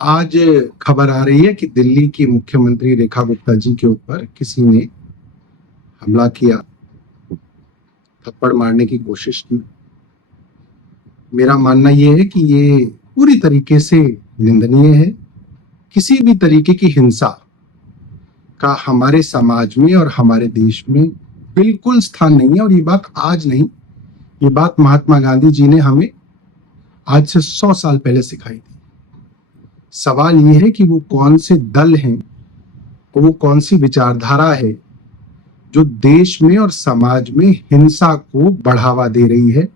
आज खबर आ रही है कि दिल्ली की मुख्यमंत्री रेखा गुप्ता जी के ऊपर किसी ने हमला किया, थप्पड़ मारने की कोशिश की। मेरा मानना यह है कि ये पूरी तरीके से निंदनीय है। किसी भी तरीके की हिंसा का हमारे समाज में और हमारे देश में बिल्कुल स्थान नहीं है। और ये बात आज नहीं, ये बात महात्मा गांधी जी ने हमें आज से 100 साल पहले सिखाई थी। सवाल ये है कि वो कौन से दल हैं, वो कौन सी विचारधारा है जो देश में और समाज में हिंसा को बढ़ावा दे रही है,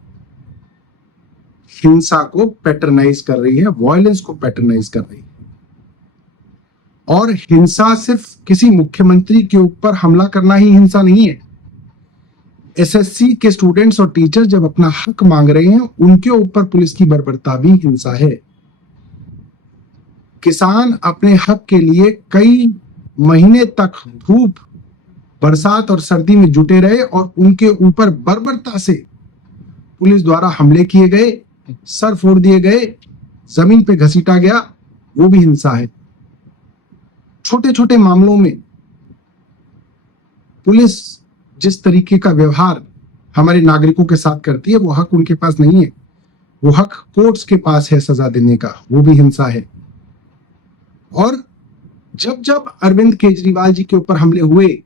हिंसा को पैटर्नाइज कर रही है, वायलेंस को पैटर्नाइज कर रही है। और हिंसा सिर्फ किसी मुख्यमंत्री के ऊपर हमला करना ही हिंसा नहीं है। एसएससी के स्टूडेंट्स और टीचर जब अपना हक मांग रहे हैं, उनके ऊपर पुलिस की बर्बरता भी हिंसा है। किसान अपने हक के लिए कई महीने तक धूप, बरसात और सर्दी में जुटे रहे और उनके ऊपर बर्बरता से पुलिस द्वारा हमले किए गए, सर फोड़ दिए गए, जमीन पे घसीटा गया, वो भी हिंसा है। छोटे छोटे मामलों में पुलिस जिस तरीके का व्यवहार हमारे नागरिकों के साथ करती है, वो हक उनके पास नहीं है। वो हक कोर्ट्स के पास है सजा देने का, वो भी हिंसा है। और जब जब अरविंद केजरीवाल जी के ऊपर हमले हुए,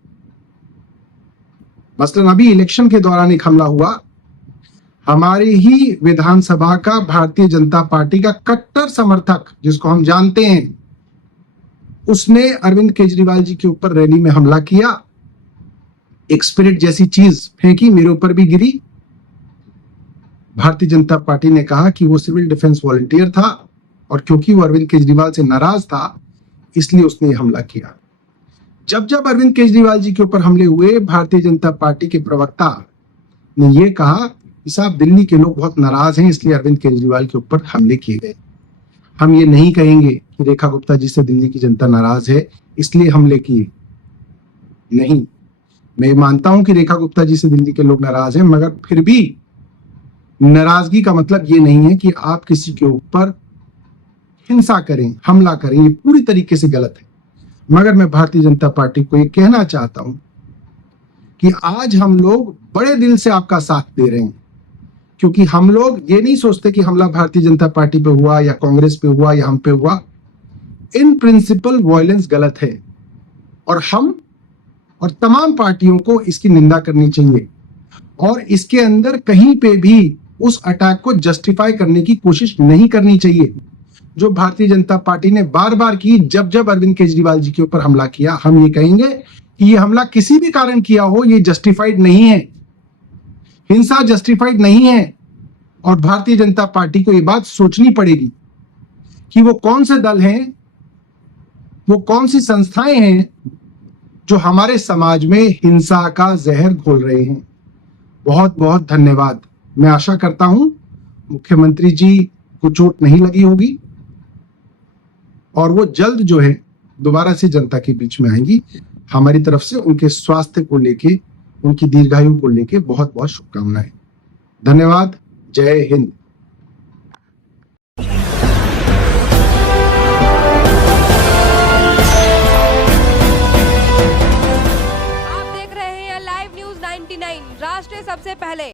मसलन अभी इलेक्शन के दौरान एक हमला हुआ, हमारे ही विधानसभा का भारतीय जनता पार्टी का कट्टर समर्थक, जिसको हम जानते हैं, उसने अरविंद केजरीवाल जी के ऊपर रैली में हमला किया, एक स्पिरिट जैसी चीज फेंकी, मेरे ऊपर भी गिरी। भारतीय जनता पार्टी ने कहा कि वो सिविल डिफेंस वॉलंटियर था और क्योंकि वो अरविंद केजरीवाल से नाराज था, इसलिए उसने हमला किया। जब जब अरविंद केजरीवाल जी के ऊपर हमले हुए, भारतीय जनता पार्टी के प्रवक्ता ने यह कहा कि साहब, दिल्ली के लोग बहुत नाराज हैं, इसलिए अरविंद केजरीवाल के ऊपर हमले किए गए। हम ये नहीं कहेंगे कि रेखा गुप्ता जी से दिल्ली की जनता नाराज है इसलिए हमले किए, नहीं। मैं मानता हूं कि रेखा गुप्ता जी से दिल्ली के लोग नाराज हैं, मगर फिर भी नाराजगी का मतलब ये नहीं है कि आप किसी के ऊपर हिंसा करें, हमला करें। ये पूरी तरीके से गलत है। मगर मैं भारतीय जनता पार्टी को ये कहना चाहता हूं कि आज हम लोग बड़े दिल से आपका साथ दे रहे हैं, क्योंकि हम लोग ये नहीं सोचते कि हमला भारतीय जनता पार्टी पे हुआ या कांग्रेस पे हुआ या हम पे हुआ। इन प्रिंसिपल वायलेंस गलत है और हम और तमाम पार्टियों को इसकी निंदा करनी चाहिए और इसके अंदर कहीं पे भी उस अटैक को जस्टिफाई करने की कोशिश नहीं करनी चाहिए, जो भारतीय जनता पार्टी ने बार बार की। जब जब अरविंद केजरीवाल जी के ऊपर हमला किया, हम ये कहेंगे कि ये हमला किसी भी कारण किया हो, ये जस्टिफाइड नहीं है, हिंसा जस्टिफाइड नहीं है। और भारतीय जनता पार्टी को ये बात सोचनी पड़ेगी कि वो कौन से दल हैं, वो कौन सी संस्थाएं हैं जो हमारे समाज में हिंसा का जहर घोल रहे हैं। बहुत बहुत धन्यवाद। मैं आशा करता हूं मुख्यमंत्री जी को चोट नहीं लगी होगी और वो जल्द जो है दोबारा से जनता के बीच में आएंगी। हमारी तरफ से उनके स्वास्थ्य को लेके, उनकी दीर्घायु को लेके बहुत बहुत शुभकामनाएं। धन्यवाद। जय हिंद। आप देख रहे हैं लाइव न्यूज 99, राष्ट्र सबसे पहले।